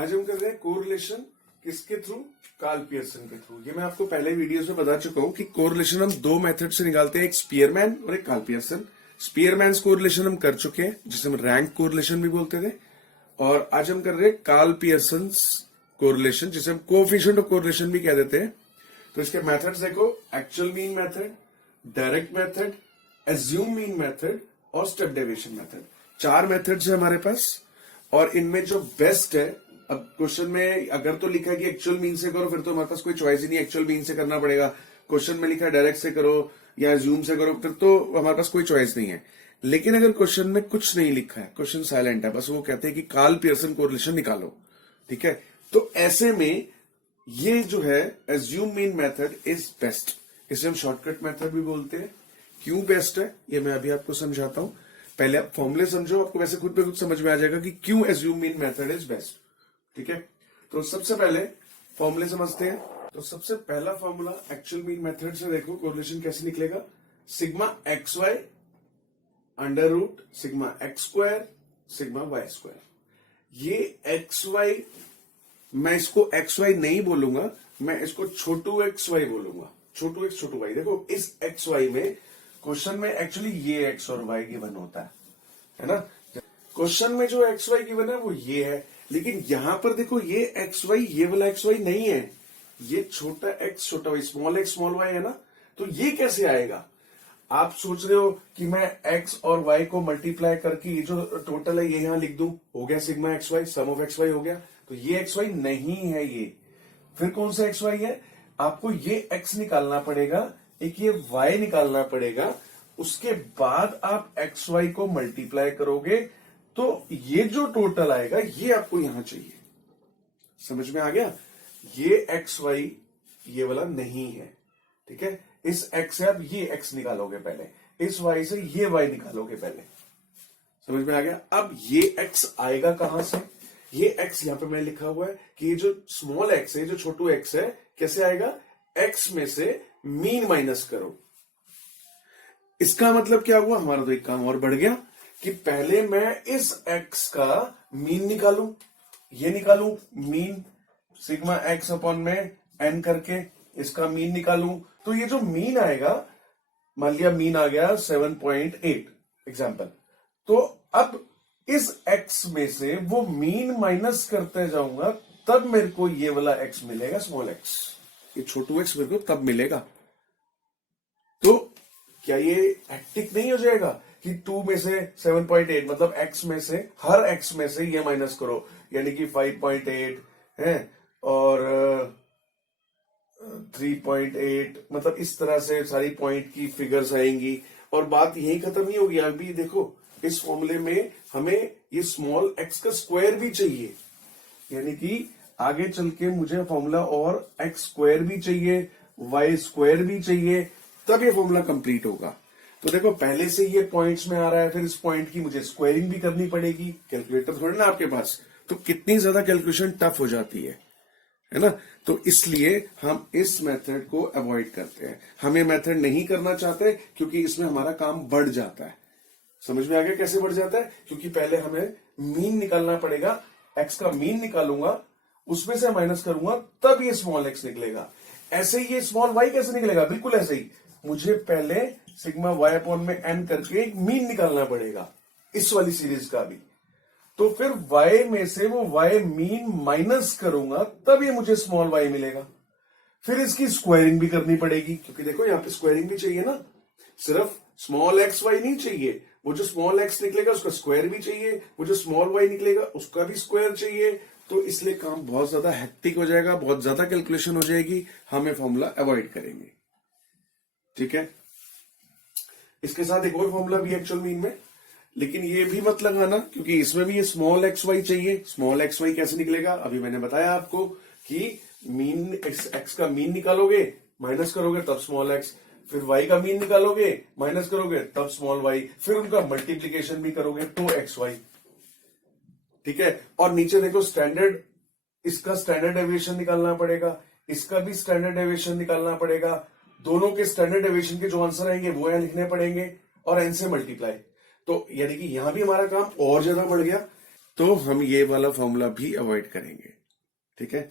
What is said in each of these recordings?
आज हम कर रहे हैं कोरिलेशन किसके थ्रू? कार्ल पियर्सन के थ्रू। ये मैं आपको पहले वीडियोस में बता चुका हूं कि कोरिलेशन हम दो मेथड से निकालते हैं, एक स्पीयरमैन और एक कार्ल पियर्सन। स्पीयरमैन कोरिलेशन हम कर चुके हैं, जिसे हम रैंक कोरिलेशन भी बोलते थे, और आज हम कर रहे हैं कार्ल पियर्सन कोरिलेशन, जिसे हम कोएफिशिएंट ऑफ कोरिलेशन भी कह देते हैं। तो इसके मेथड्स देखो, actual mean method, direct method, assume mean method और स्टेप डेविएशन मेथड। चार मेथड्स है हमारे पास, और इनमें जो बेस्ट है, अब क्वेश्चन में अगर तो लिखा है कि एक्चुअल मीन से करो, फिर तो हमारे पास कोई चॉइस ही नहीं, एक्चुअल मीन से करना पड़ेगा। क्वेश्चन में लिखा है डायरेक्ट से करो या एज्यूम से करो, फिर तो हमारे पास कोई चॉइस नहीं है। लेकिन अगर क्वेश्चन में कुछ नहीं लिखा है, क्वेश्चन साइलेंट है, बस वो कहते हैं कि कार्ल पियर्सन कोरिलेशन निकालो, ठीक है, तो ऐसे में ये जो है assume mean method is best. इसे हम शॉर्टकट मेथड भी बोलते हैं। क्यों बेस्ट है ये मैं अभी आपको समझाता हूं। पहले आप फॉर्मूले समझो, आपको वैसे खुद पे खुद समझ में आ जाएगा कि क्यों assume mean method is best, ठीक है। तो सबसे पहले फॉर्मूले समझते हैं। तो सबसे पहला फॉर्मूला एक्चुअल मीन मेथड से देखो कोरिलेशन कैसे निकलेगा। Sigma x y under root sigma x square sigma y square. ये एक्स वाई, मैं इसको एक्स वाई नहीं बोलूंगा, मैं इसको छोटू एक्स वाई बोलूंगा। छोटू एक्स छोटू वाई। देखो इस एक्स वाई में क्वेश्चन में एक्चुअली ये एक्स और वाई गिवन होता है ना। क्वेश्चन में जो एक्स वाई गिवन है वो ये है, लेकिन यहां पर देखो ये एक्स वाई, ये वाला एक्स वाई नहीं है, ये छोटा एक्स छोटा y, small x small y है ना। तो ये कैसे आएगा? आप सोच रहे हो कि मैं एक्स और वाई को मल्टीप्लाई करके ये जो टोटल है ये यहां लिख दूं, हो गया sigma x y, sum of x y हो गया। तो ये एक्स वाई नहीं है ये। फिर कौन सा एक्स वाई है? आपको ये एक्स निकालना पड़ेगा, एक ये वाई निकालना पड़ेगा, उसके बाद आप एक्स वाई को मल्टीप्लाई करोगे तो ये जो टोटल आएगा ये आपको यहां चाहिए। समझ में आ गया? ये एक्स वाई ये वाला नहीं है, ठीक है। इस एक्स से आप ये एक्स निकालोगे पहले, इस वाई से ये वाई निकालोगे पहले। समझ में आ गया? अब ये एक्स आएगा कहां से? ये एक्स यहां पे मैं लिखा हुआ है कि ये जो स्मॉल एक्स है, जो छोटू एक्स है, कैसे आएगा? एक्स में से मीन माइनस करो। इसका मतलब क्या हुआ? हमारा तो एक काम और बढ़ गया कि पहले मैं इस एक्स का मीन निकालूं, ये निकालूं मीन सिग्मा एक्स अपॉन में एन करके, इसका मीन निकालूं। तो ये जो मीन आएगा, मान लिया मीन आ गया 7.8 एग्जाम्पल, तो अब इस एक्स में से वो मीन माइनस करते जाऊंगा, तब मेरे को ये वाला एक्स मिलेगा, स्मॉल एक्स, ये छोटू एक्स मेरे को तब मिलेगा। तो क्या ये हेक्टिक नहीं हो जाएगा कि 2 में से 7.8 मतलब एक्स में से, हर एक्स में से ये माइनस करो, यानी कि 5.8 है और 3.8, मतलब इस तरह से सारी पॉइंट की फिगर्स आएंगी और बात यही खत्म नहीं होगी। अभी देखो इस फॉर्मूले में हमें ये स्मॉल एक्स का स्क्वायर भी चाहिए, यानी कि आगे चल के मुझे फॉर्मूला और एक्स स्क्वायर भी चाहिए, वाई स्क्वायर भी चाहिए, तब ये फॉर्मूला कंप्लीट होगा। तो देखो पहले से ये पॉइंट्स में आ रहा है, फिर इस पॉइंट की मुझे स्क्वायरिंग भी करनी पड़ेगी, कैलकुलेटर थोड़ा ना आपके पास, तो कितनी ज्यादा कैलकुलेशन टफ हो जाती है ना। तो इसलिए हम इस मेथड को अवॉइड करते हैं, हम ये मेथड नहीं करना चाहते क्योंकि इसमें हमारा काम बढ़ जाता है। समझ में आ गया कैसे बढ़ जाता है? क्योंकि पहले हमें मीन निकालना पड़ेगा, एक्स का मीन निकालूंगा, उसमें से माइनस करूंगा, तब ये स्मॉल एक्स निकलेगा। ऐसे ही ये स्मॉल वाई कैसे निकलेगा? बिल्कुल ऐसे ही, मुझे पहले सिग्मा वाई अपॉन में एन करके एक मीन निकालना पड़ेगा इस वाली सीरीज का भी। तो फिर y में से वो y मीन माइनस करूंगा, तब ये मुझे स्मॉल y मिलेगा। फिर इसकी स्क्वायरिंग भी करनी पड़ेगी, क्योंकि देखो यहां पे स्क्वायरिंग भी चाहिए ना, सिर्फ स्मॉल एक्स वाई नहीं चाहिए, वो जो स्मॉल एक्स निकलेगा उसका स्क्वायर भी चाहिए, वो जो स्मॉल वाई निकलेगा उसका भी स्क्वायर चाहिए। तो इसलिए काम बहुत ज्यादा हेक्टिक हो जाएगा, बहुत ज्यादा कैलकुलेशन हो जाएगी, हम ये फॉर्मूला अवॉइड करेंगे, ठीक है। इसके साथ एक और फॉर्मूला भी एक्चुअल मीन में, लेकिन ये भी मत लगाना क्योंकि इसमें भी ये स्मॉल एक्स वाई चाहिए। स्मॉल एक्स वाई कैसे निकलेगा? अभी मैंने बताया आपको कि मीन एक्स का मीन निकालोगे, माइनस करोगे तब स्मॉल एक्स, फिर वाई का मीन निकालोगे, माइनस करोगे तब स्मॉल वाई, फिर उनका मल्टीप्लीकेशन भी करोगे तो एक्स वाई, ठीक है। और नीचे देखो स्टैंडर्ड, इसका स्टैंडर्ड डेविएशन निकालना पड़ेगा, इसका भी स्टैंडर्ड डेविएशन निकालना पड़ेगा, दोनों के स्टैंडर्ड डेविएशन के जो आंसर आएंगे वो यहां लिखने पड़ेंगे और एन से मल्टीप्लाई। तो यानी कि यहां भी हमारा काम और ज्यादा बढ़ गया। तो हम ये वाला फॉर्मूला भी अवॉइड करेंगे। ठीक है,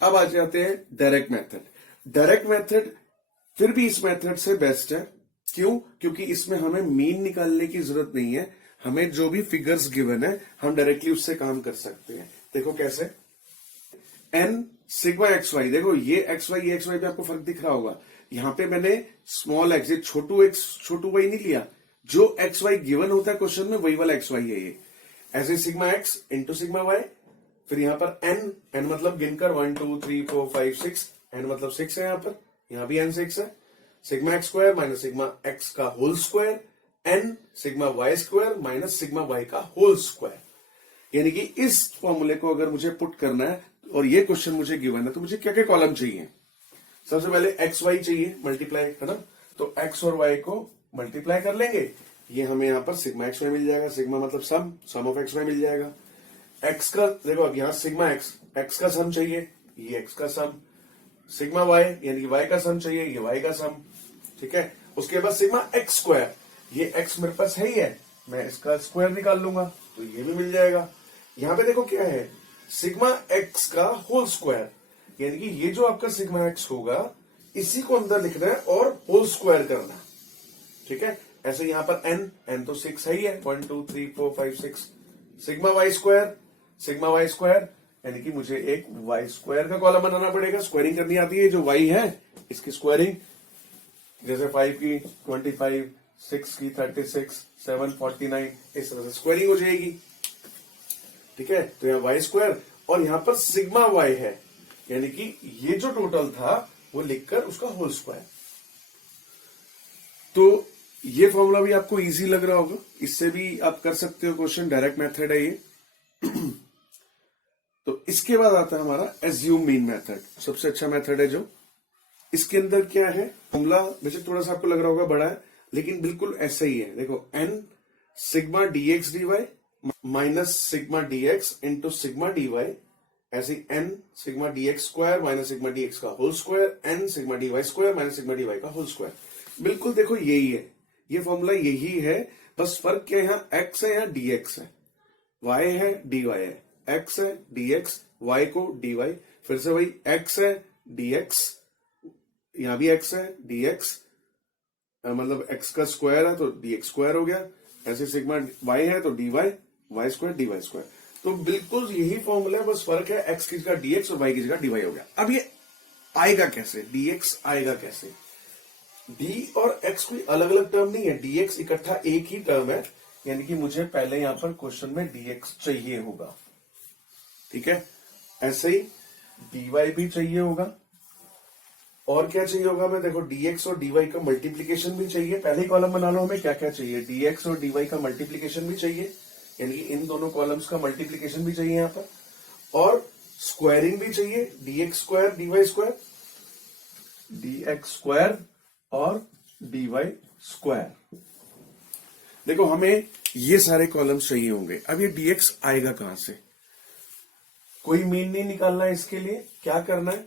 अब आ जाते हैं डायरेक्ट मेथड। डायरेक्ट मेथड फिर भी इस मेथड से बेस्ट है। क्यों? क्योंकि इसमें हमें मीन निकालने की जरूरत नहीं है, हमें जो भी फिगर्स गिवन है हम डायरेक्टली उससे काम कर सकते हैं। देखो कैसे, एन सिग्मा एक्स वाई, देखो ये एक्स वाई पे आपको फर्क दिख रहा होगा। यहां पे मैंने स्मॉल एक्स, छोटू एक्स छोटू वाई नहीं लिया, जो एक्स वाई गिवन होता है क्वेश्चन में वही वाला एक्स वाई है ये। ऐसे sigma x into sigma y, फिर यहां पर एन मतलब गिनकर 1 2 3 4 5 6, एन मतलब 6 है, यहां पर यहां भी एन 6 है। Sigma x square minus sigma x का whole square, n sigma y square minus sigma y का होल स्क्वायर। यानी कि इस फॉर्मूले को अगर मुझे पुट करना है और ये क्वेश्चन मुझे गिवन है तो मुझे क्या क्या कॉलम चाहिए। सबसे पहले एक्स वाई चाहिए मल्टीप्लाई, है ना, तो एक्स और वाई को मल्टीप्लाई कर लेंगे। ये हमें यहां पर सिग्मा एक्स वाई मिल जाएगा, सिग्मा मतलब सम ऑफ एक्स वाई मिल जाएगा। एक्स का देखो अब यहां सिग्मा एक्स का सम चाहिए, ये एक्स का सम, सिग्मा वाई यानी कि वाई का सम चाहिए, ये वाई का सम। ठीक है, उसके बाद सिग्मा एक्स स्क्वायर, ये एक्स मेरे पास है ही है, मैं इसका स्क्वायर निकाल लूंगा तो ये भी मिल जाएगा। यहां पे देखो क्या है, सिग्मा एक्स का होल स्क्वायर, यानी कि ये जो आपका सिग्मा एक्स होगा इसी को अंदर लिखना है और होल स्क्वायर करना। ठीक है, ऐसे यहां पर एन तो 6 है ही है, 1 2 3 4 5 6। सिग्मा वाई स्क्वायर यानी कि मुझे एक वाई स्क्वायर का कॉलम बनाना पड़ेगा, स्क्वायरिंग करनी आती है। जो वाई है इसकी स्क्वायरिंग, जैसे 5 की 25, 6 की 36, 7 49, इस तरह से स्क्वायरिंग हो जाएगी। ठीक है, तो यहाँ वाई स्क्वायर और यहां पर सिग्मा वाई है, यानी कि ये जो टोटल था वो लिखकर उसका होल स्क्वायर। तो ये फॉर्मूला भी आपको इजी लग रहा होगा, इससे भी आप कर सकते हो क्वेश्चन, डायरेक्ट मेथड है ये। तो इसके बाद आता है हमारा एज्यूम मीन मेथड, सबसे अच्छा मेथड है जो। इसके अंदर क्या है फॉर्मूला, वैसे थोड़ा सा आपको लग रहा होगा बड़ा है, लेकिन बिल्कुल ऐसा ही है। देखो n sigma dx dy minus sigma dx into sigma dy, ऐसे n sigma dx square minus sigma dx का whole square, n sigma dy square minus sigma dy का होल स्क्वायर। बिल्कुल देखो यही है, ये फॉर्मूला यही है, बस फर्क क्या है, यहाँ एक्स है, यहाँ डीएक्स है, वाई है डीवाई है, एक्स है डीएक्स, वाई को डीवाई, फिर से वही एक्स है डीएक्स, यहां भी एक्स है डीएक्स, मतलब एक्स का स्क्वायर है तो डीएक्स स्क्वायर हो गया। ऐसे सिग्मा वाई है तो dy, y square dy square. तो बिल्कुल यही फॉर्मूला है, बस फर्क है एक्स की जगह डीएक्स और वाई की जगह डीवाई हो गया। अब ये आएगा कैसे, डीएक्स आएगा कैसे? डी और एक्स कोई अलग अलग टर्म नहीं है, डीएक्स इकट्ठा एक ही टर्म है, यानी कि मुझे पहले यहां पर क्वेश्चन में डीएक्स चाहिए होगा। ठीक है, ऐसे ही डीवाई भी चाहिए होगा, और क्या चाहिए होगा हमें, देखो डीएक्स और डीवाई का मल्टीप्लीकेशन भी चाहिए। पहले ही कॉलम बना लो, हमें क्या क्या चाहिए, डीएक्स और डीवाई का मल्टीप्लीकेशन भी चाहिए, यानी कि इन दोनों कॉलम्स का मल्टीप्लीकेशन भी चाहिए यहां पर, और स्क्वायरिंग भी चाहिए, dx square dy square, dx square और डीवाई स्क्वायर। देखो हमें ये सारे कॉलम्स चाहिए होंगे। अब ये डीएक्स आएगा कहां से, कोई मीन नहीं निकालना है इसके लिए। क्या करना है,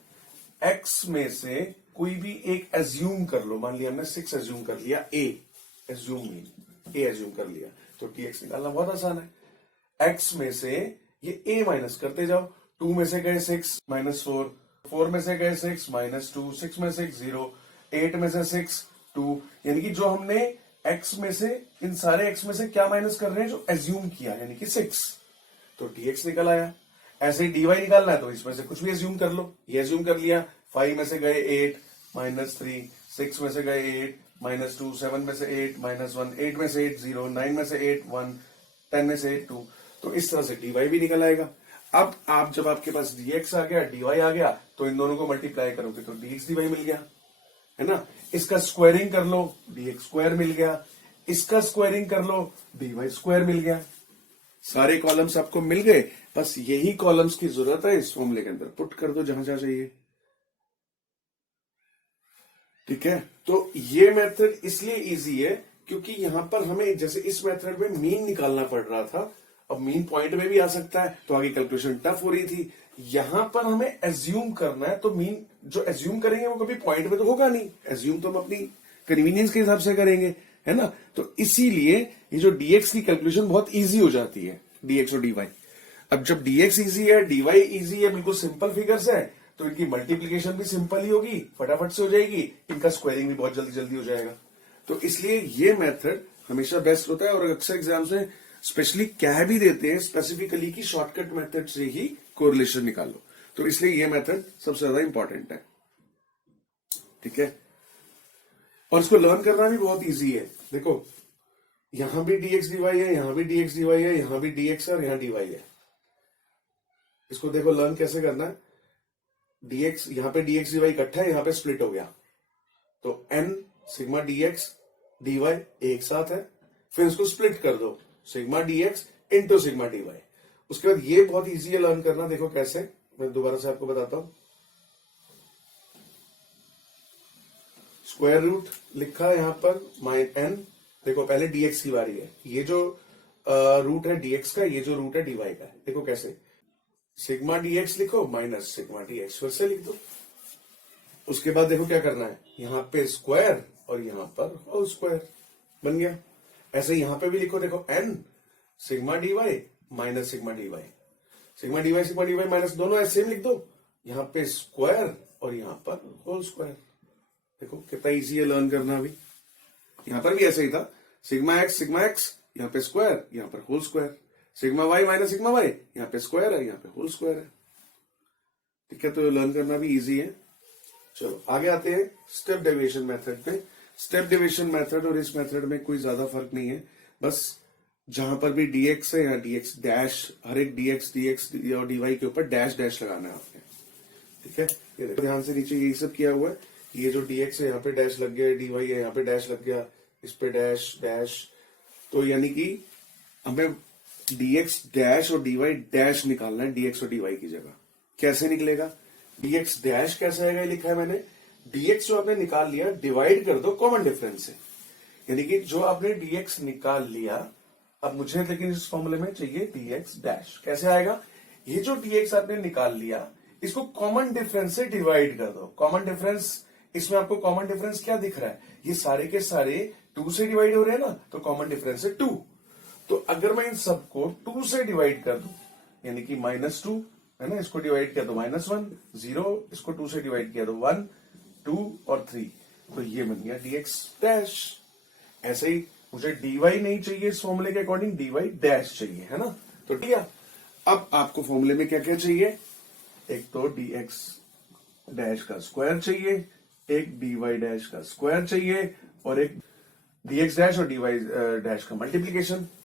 एक्स में से कोई भी एक एज्यूम कर लो, मान लिया हमने 6 एज्यूम कर लिया, ए एज्यूम मीन, ए एज्यूम कर लिया, तो टीएक्स निकालना बहुत आसान है। एक्स में से ये ए माइनस करते जाओ, 2 में से गए 6 माइनस 4, 4 में से गए 6 माइनस 2, 6 में से 0, 8 में से 6 2, यानी कि जो हमने एक्स में से, इन सारे एक्स में से क्या माइनस कर रहे हैं, जो एज्यूम किया, यानी कि 6, तो डीएक्स निकल आया। ऐसे ही डीवाई निकालना है तो इसमें से कुछ भी एज्यूम कर लो, ये एज्यूम कर लिया, 5 में से गए 8 माइनस 3, 6 में से गए 8 माइनस 2, 7 में से 8 माइनस 1, 8 में से 8 0, 9 में से 8 1, 10 में से 8 2, तो इस तरह से डीवाई भी निकल आएगा। अब आप जब आपके पास डीएक्स आ गया डीवाई आ गया तो इन दोनों को मल्टीप्लाई करोगे तो डीएक्स डीवाई मिल गया, है ना। इसका स्क्वायरिंग कर लो, डीएक्स स्क्वायर मिल गया, इसका स्क्वायरिंग कर लो, डीवाई स्क्वायर मिल गया। सारे कॉलम्स आपको मिल गए, बस यही कॉलम्स की जरूरत है इस फॉर्मूले के अंदर, पुट कर दो जहां जहां चाहिए। ठीक है, तो ये मेथड इसलिए इजी है क्योंकि यहां पर हमें, जैसे इस मेथड में मीन निकालना पड़ रहा था, अब मीन पॉइंट में भी आ सकता है तो आगे कैलकुलेशन टफ हो रही थी। यहां पर हमें एज्यूम करना है, तो मीन जो एज्यूम करेंगे वो कभी पॉइंट में तो होगा नहीं, एज्यूम तो हम अपनी कन्वीनियंस के हिसाब से करेंगे, है ना। तो इसीलिए ये जो डीएक्स की कैलकुलेशन बहुत इजी हो जाती है, dx और dy। अब जब dx इजी है, dy इजी है, बिल्कुल सिंपल फिगर्स है, तो इनकी मल्टीप्लीकेशन भी सिंपल ही होगी, फटाफट से हो जाएगी, इनका स्क्वायरिंग भी बहुत जल्दी जल्दी हो जाएगा। तो इसलिए ये मेथड हमेशा बेस्ट होता है। और अक्सर एग्जाम्स में स्पेशली कह भी देते हैं स्पेसिफिकली कि शॉर्टकट मेथड से ही कोरिलेशन निकालो, तो इसलिए ये मेथड सबसे ज्यादा इंपॉर्टेंट है। ठीक है, और इसको लर्न करना भी बहुत इजी है। देखो यहां भी dx dy है, यहां भी dx dy है, यहां भी dx है और यहां dy है। इसको देखो लर्न कैसे करना है। dx यहां पे dx dy इकट्ठा है, यहां पे स्प्लिट हो गया, तो n सिग्मा dx dy एक साथ है, फिर इसको स्प्लिट कर दो, sigma dx into sigma dy। उसके बाद ये बहुत इजी है लर्न करना। देखो कैसे, मैं दोबारा से आपको बताता हूं। स्क्वायर रूट लिखा है यहां पर n, देखो पहले dx की बारी है, ये जो रूट है dx का, ये जो रूट है dy का। देखो कैसे, सिग्मा dx लिखो माइनस सिग्मा dx, फिर से लिख दो। उसके बाद देखो क्या करना है, यहां पे स्क्वायर और यहां पर होल स्क्वायर, बन गया। ऐसे यहां पे भी लिखो, देखो n sigma dy minus sigma dy, sigma dy minus दोनों ऐसे सेम लिख दो, यहां पे स्क्वायर और यहां पर होल स्क्वायर। देखो कितना इजी है लर्न करना भी। यहां पर भी ऐसा ही था, सिग्मा x यहां पे स्क्वायर, यहां पर whole square, sigma y minus sigma y, यहां पे स्क्वायर है, यहां पे होल स्क्वायर है। ठीक है, तो लर्न करना भी इजी है। चलो आगे आते हैं स्टेप डेविएशन मेथड पे। स्टेप डेविएशन मेथड और इस मेथड में कोई ज्यादा फर्क नहीं है, बस जहां पर भी dx है यहाँ dx डैश, हर एक dx और dy के ऊपर डैश डैश लगाना है आपने। ठीक है, ये देखो ध्यान से, नीचे यही सब किया हुआ है। ये जो dx है यहाँ पे डैश लग गया, dy है यहाँ पे डैश लग गया, इस पे डैश डैश, तो यानी कि हमें dx डैश और dy डैश निकालना है dx और dy की जगह। कैसे निकलेगा, dx डैश कैसे आएगा, ये लिखा है मैंने, dx जो आपने निकाल लिया डिवाइड कर दो कॉमन डिफरेंस से, यानी कि जो आपने dx निकाल लिया, अब मुझे लेकिन इस फॉर्मूले में चाहिए dx डैश। कैसे आएगा, ये जो dx आपने निकाल लिया इसको कॉमन डिफरेंस से डिवाइड कर दो। कॉमन डिफरेंस, इसमें आपको कॉमन डिफरेंस क्या दिख रहा है, ये सारे के सारे 2 से डिवाइड हो रहे हैं ना, तो कॉमन डिफरेंस है 2। तो अगर मैं इन सबको 2 से डिवाइड कर दूं, यानी कि -2 है ना, इसको डिवाइड किया तो -1, 0 इसको 2 से डिवाइड किया तो 1, 2 और 3, तो ये बन गया dx डैश। ऐसे ही मुझे dy नहीं चाहिए इस फॉर्मूले के अकॉर्डिंग, dy डैश चाहिए, है ना। तो ठीक है, अब आपको फॉर्मूले में क्या क्या चाहिए, एक तो dx डैश का स्क्वायर चाहिए, एक dy डैश का स्क्वायर चाहिए, और एक dx डैश और dy डैश का मल्टीप्लीकेशन।